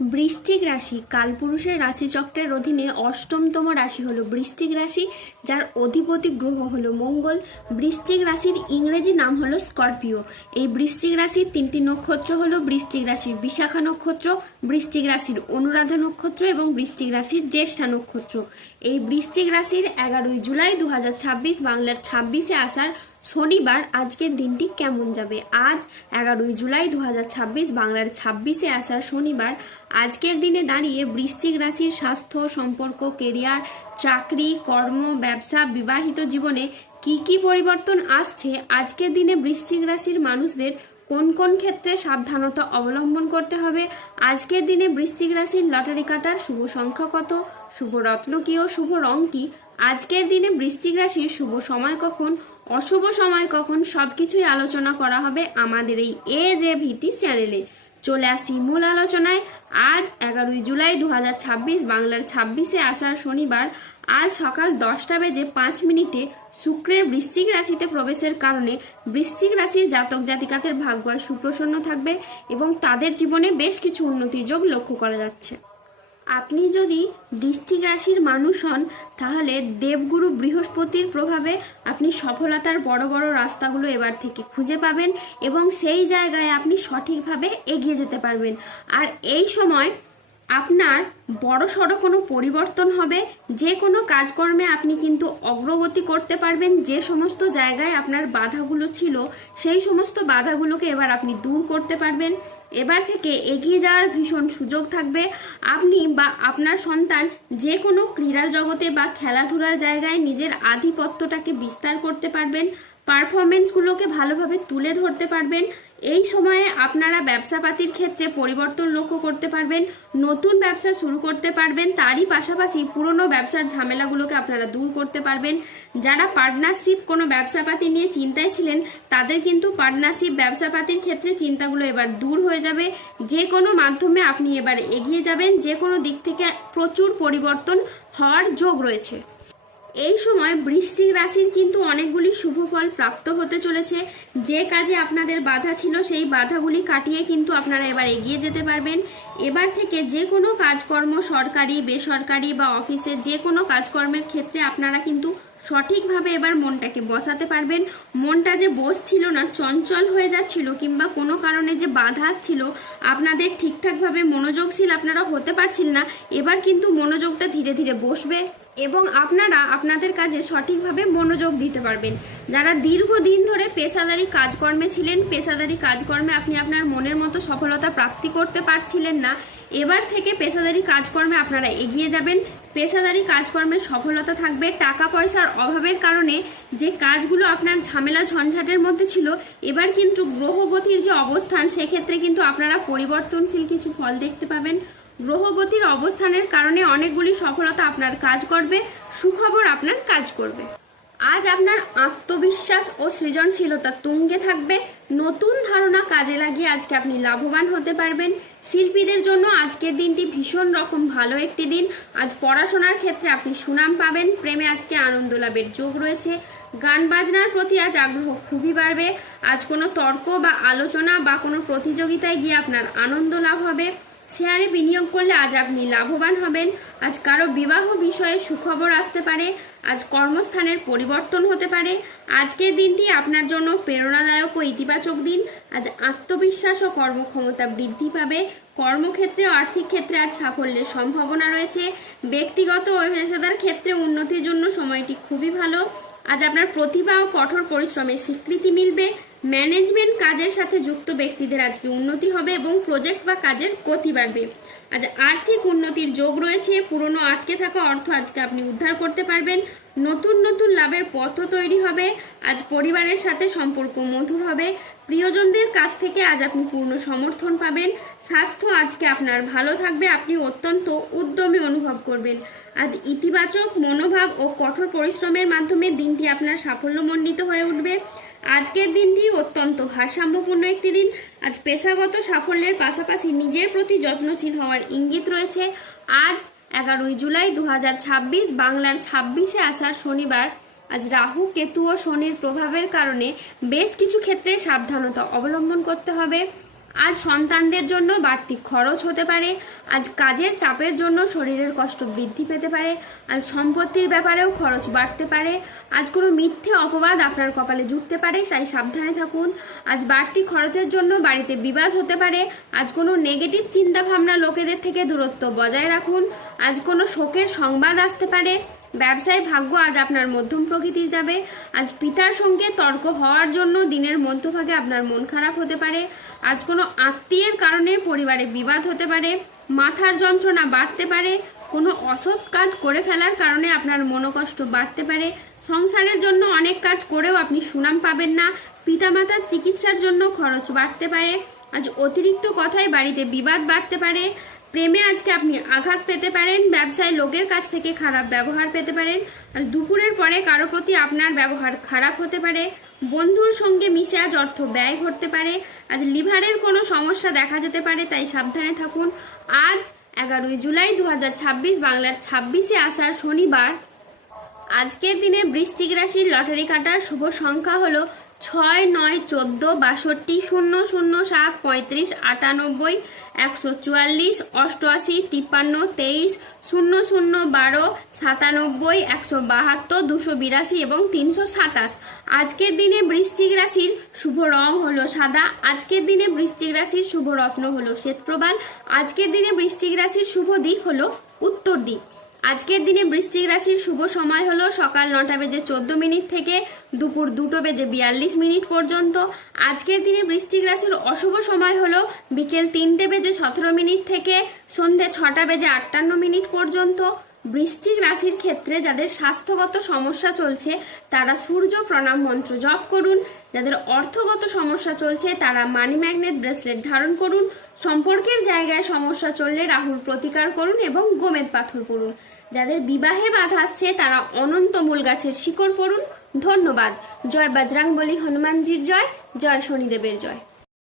বৃশ্চিক রাশি কালপুরুষের রাশিচক্রের অধীনে অষ্টমতম রাশি হলো বৃশ্চিক রাশি, যার অধিপতি গ্রহ হলো মঙ্গল। বৃশ্চিক রাশির ইংরেজি নাম হলো স্করপিও। এই বৃশ্চিক রাশির তিনটি নক্ষত্র হলো বৃশ্চিক রাশির বিশাখা নক্ষত্র, বৃশ্চিক রাশির অনুরাধা নক্ষত্র এবং বৃশ্চিক রাশির জ্যেষ্ঠা নক্ষত্র। এই বৃশ্চিক রাশির 11ই জুলাই 2026 বাংলার 26শে আষাঢ় শনিবার আজকের দিনটি কেমন যাবে। আজ 11ই জুলাই 2026 বাংলার 26শে আষাঢ় শনিবার আজকের দিনে দাঁড়িয়ে বৃশ্চিক রাশির স্বাস্থ্য, সম্পর্ক, কেরিয়ার, চাকরি, কর্ম, ব্যবসা, বিবাহিত জীবনে কি কি পরিবর্তন আসছে, আজকের দিনে বৃশ্চিক রাশির মানুষদের কোন কোন ক্ষেত্রে সাবধানতা অবলম্বন করতে হবে, আজকের দিনে বৃশ্চিক রাশির লটারি কাটার শুভ সংখ্যা কত, শুভ রত্ন কি ও শুভ রং কি, আজকের দিনে বৃশ্চিক রাশির শুভ সময় কখন, অশুভ সময় কখন, সবকিছুই আলোচনা করা হবে আমাদের এই AJVT চ্যানেলে। চলে আসি মূল আলোচনায়। আজ 11ই জুলাই 2026 বাংলার 26শে আষাঢ় শনিবার আজ সকাল 10:05 শুক্রের বৃশ্চিক রাশিতে প্রবেশের কারণে বৃশ্চিক রাশির জাতক জাতিকাদের ভাগ্য সুপ্রসন্ন থাকবে এবং তাদের জীবনে বেশ কিছু উন্নতির যোগ লক্ষ্য করা যাচ্ছে। আপনি যদি বৃশ্চিক রাশির মানুষ হন তাহলে দেবগুরু বৃহস্পতির প্রভাবে আপনি সফলতার বড় বড় রাস্তাগুলো এবার থেকে খুঁজে পাবেন এবং সেই জায়গায় আপনি সঠিকভাবে এগিয়ে যেতে পারবেন। আর এই সময় আপনার বড় সড়ো কোনো পরিবর্তন হবে, যে কোনো কাজকর্মে আপনি কিন্তু অগ্রগতি করতে পারবেন। যে সমস্ত জায়গায় আপনার বাধাগুলো ছিল সেই সমস্ত বাধাগুলোকে এবার আপনি দূর করতে পারবেন। এবার থেকে এগিয়ে যাওয়ার ভীষণ সুযোগ থাকবে। আপনি বা আপনার সন্তান যে কোনো ক্রীড়া জগতে বা খেলাধুলার জায়গায় নিজের আধিপত্যটাকে বিস্তার করতে পারবেন, পারফরমেন্সগুলোকে ভালোভাবে তুলে ধরতে পারবেন। এই সময়ে আপনারা ব্যবসাপাতির ক্ষেত্রে পরিবর্তন লক্ষ্য করতে পারবেন, নতুন ব্যবসা শুরু করতে পারবেন, তারই পাশাপাশি পুরনো ব্যবসার ঝামেলাগুলোকে আপনারা দূর করতে পারবেন। যারা পার্টনারশিপ কোনো ব্যবসাপাতি নিয়ে চিন্তায় ছিলেন তাদের কিন্তু পার্টনারশিপ ব্যবসাপাতির ক্ষেত্রে চিন্তাগুলো এবার দূর হয়ে যাবে। যে কোনো মাধ্যমে আপনি এবার এগিয়ে যাবেন, যে কোনো দিক থেকে প্রচুর পরিবর্তন হওয়ার যোগ রয়েছে। এই সময় বৃশ্চিক রাশির কিন্তু অনেকগুলি শুভ ফল প্রাপ্ত হতে চলেছে। যে কাজে আপনাদের বাধা ছিল সেই বাধাগুলি কাটিয়ে কিন্তু আপনারা এবার এগিয়ে যেতে পারবেন। এবার থেকে যে কোনো কাজকর্ম, সরকারি, বেসরকারি বা অফিসে যে কোনো কাজকর্মের ক্ষেত্রে আপনারা কিন্তু সঠিকভাবে এবার মনটাকে বসাতে পারবেন। মনটা যে বসছিল না, চঞ্চল হয়ে যাচ্ছিল কিংবা কোনো কারণে যে বাধা আসছিল, আপনাদের ঠিকঠাকভাবে মনোযোগশীল আপনারা হতে পারছিলেন না, এবার কিন্তু মনোযোগটা ধীরে ধীরে বসবে এবং আপনারা আপনাদের কাজে সঠিকভাবে মনোযোগ দিতে পারবেন। যারা দীর্ঘদিন ধরে পেশাদারি কাজকর্মে ছিলেন, পেশাদারি কাজকর্মে আপনি আপনার মনের মতো সফলতা প্রাপ্তি করতে পারছিলেন না, এবার থেকে পেশাদারি কাজকর্মে আপনারা এগিয়ে যাবেন। পেশাদারি কাজকর্মে সফলতা থাকবে। টাকা পয়সার অভাবের কারণে যে কাজগুলো আপনার ঝামেলা ঝঞ্ঝাটের মধ্যে ছিল, এবার কিন্তু গ্রহগতির যে অবস্থান সেক্ষেত্রে কিন্তু আপনারা পরিবর্তনশীল কিছু ফল দেখতে পাবেন। গ্রহগতির অবস্থানের কারণে অনেকগুলি সফলতা আপনার কাজ করবে, সুখবর আপনার কাজ করবে। আজ আপনার আত্মবিশ্বাস ও সৃজনশীলতা তুঙ্গে থাকবে। নতুন ধারণা কাজে লাগিয়ে আজকে আপনি লাভবান হতে পারবেন। শিল্পীদের জন্য আজকের দিনটি ভীষণ রকম ভালো একটি দিন। আজ পড়াশোনার ক্ষেত্রে আপনি সুনাম পাবেন। প্রেমে আজকে আনন্দ লাভের যোগ রয়েছে। গান বাজনার প্রতি আজ আগ্রহ খুবই বাড়বে। আজ কোনো তর্ক বা আলোচনা বা কোনো প্রতিযোগিতায় গিয়ে আপনার আনন্দ লাভ হবে। শেয়ারে বিনিয়োগ করলে আজ আপনি লাভবান হবেন। আজ কারো বিবাহ বিষয়ে সুখবর আসতে পারে। আজ কর্মস্থানের পরিবর্তন হতে পারে। আজকের দিনটি আপনার জন্য প্রেরণাদায়ক ও ইতিবাচক দিন। আজ আত্মবিশ্বাস ও কর্মক্ষমতা বৃদ্ধি পাবে। কর্মক্ষেত্রে ও আর্থিক ক্ষেত্রে আজ সাফল্যের সম্ভাবনা রয়েছে। ব্যক্তিগত ও পেশাদার ক্ষেত্রে উন্নতির জন্য সময়টি খুবই ভালো। আজ আপনার প্রতিভা ও কঠোর পরিশ্রমের স্বীকৃতি মিলবে। ম্যানেজমেন্ট কাজের সাথে যুক্ত ব্যক্তিদের আজকে উন্নতি হবে এবং প্রজেক্ট বা কাজের গতি বাড়বে। আজ আর্থিক উন্নতির যোগ রয়েছে। পুরনো আটকে থাকা অর্থ আজকে আপনি উদ্ধার করতে পারবেন। নতুন নতুন লাভের পথ তৈরি হবে। আজ পরিবারের সাথে সম্পর্ক মধুর হবে। প্রিয়জনদের কাছ থেকে আজ আপনি পূর্ণ সমর্থন পাবেন। স্বাস্থ্য আজকে আপনার ভালো থাকবে। আপনি অত্যন্ত উদ্যমী অনুভব করবেন। আজ ইতিবাচক মনোভাব ও কঠোর পরিশ্রমের মাধ্যমে দিনটি আপনার সাফল্যমণ্ডিত হয়ে উঠবে। আজকের দিনটি অত্যন্ত ভারসাম্যপূর্ণ একটি দিন। আজ পেশাগত সাফল্যের পাশাপাশি নিজের প্রতি যত্নশীল হওয়ার ইঙ্গিত রয়েছে। আজ 11ই জুলাই 2026 বাংলার 26শে আষাঢ় শনিবার আজ রাহু, কেতু ও শনির প্রভাবের কারণে বেশ কিছু ক্ষেত্রে সাবধানতা অবলম্বন করতে হবে। আজ সন্তানদের জন্য বাড়তি খরচ হতে পারে। আজ কাজের চাপের জন্য শরীরের কষ্ট বৃদ্ধি পেতে পারে। আজ সম্পত্তির ব্যাপারেও খরচ বাড়তে পারে। আজ কোনো মিথ্যে অপবাদ আপনার কপালে জুটতে পারে, তাই সাবধানে থাকুন। আজ বাড়তি খরচের জন্য বাড়িতে বিবাদ হতে পারে। আজ কোনো নেগেটিভ চিন্তাভাবনা লোকেদের থেকে দূরত্ব বজায় রাখুন। আজ কোনো শোকের সংবাদ আসতে পারে। ব্যবসায় ভাগ্য আজ আপনার মধ্যম প্রকৃতির যাবে। আজ পিতার সঙ্গে তর্ক হওয়ার জন্য দিনের মধ্যভাগে আপনার মন খারাপ হতে পারে। আজ কোনো আত্মীয়ের কারণে পরিবারে বিবাদ হতে পারে। মাথার যন্ত্রণা বাড়তে পারে। কোনো অসৎ কাজ করে ফেলার কারণে আপনার মনোকষ্ট বাড়তে পারে। সংসারের জন্য অনেক কাজ করেও আপনি সুনাম পাবেন না। পিতামাতার চিকিৎসার জন্য খরচ বাড়তে পারে। আজ অতিরিক্ত কথায় বাড়িতে বিবাদ বাড়তে পারে। প্রেমে আজকে আপনি আঘাত পেতে পারেন। ব্যবসায় লোকের কাছ থেকে খারাপ ব্যবহার পেতে পারেন। আর দুপুরের পরে কারো প্রতি আপনার ব্যবহার খারাপ হতে পারে। বন্ধুর সঙ্গে মিশে আজ অর্থ ব্যয় ঘটতে পারে। আজ লিভারের কোনো সমস্যা দেখা যেতে পারে, তাই সাবধানে থাকুন। আজ 11 জুলাই 2026 বাংলার 26শে আষাঢ় শনিবার। আজকের দিনে বৃশ্চিক রাশির লটারি কাটার শুভ সংখ্যা হলো 6, 9, 14, 62, 0, 0, 7, 35, 98, 144, 88, 53, 23, 0, 0, 12, 97, 172, 282 এবং 327। আজকের দিনে বৃশ্চিক রাশির শুভ রং হলো সাদা। আজকের দিনে বৃশ্চিক রাশির শুভ রত্ন হলো শ্বেতপ্রবাল। আজকের দিনে বৃশ্চিক রাশির শুভ দিক হলো উত্তর দিক। আজকের দিনে বৃশ্চিক রাশির শুভ সময় হলো সকাল 9:14 থেকে দুপুর 2:42 পর্যন্ত। আজকের দিনে বৃশ্চিক রাশির অশুভ সময় হলো বিকেল 3:17 থেকে সন্ধে 6:58 পর্যন্ত। বৃশ্চিক রাশির ক্ষেত্রে যাদের স্বাস্থ্যগত সমস্যা চলছে তারা সূর্য প্রণাম মন্ত্র জপ করুন। যাদের অর্থগত সমস্যা চলছে তারা মানি ম্যাগনেট ব্রেসলেট ধারণ করুন। সম্পর্কের জায়গায় সমস্যা চললে রাহুর প্রতিকার করুন এবং গোমেদ পাথর পড়ুন। যাদের বিবাহে বাধা আসছে তারা অনন্ত মূল গাছের শিকড় পড়ুন। ধন্যবাদ। জয় বজরংবলী, হনুমানজির জয়, জয় শনিদেবের জয়।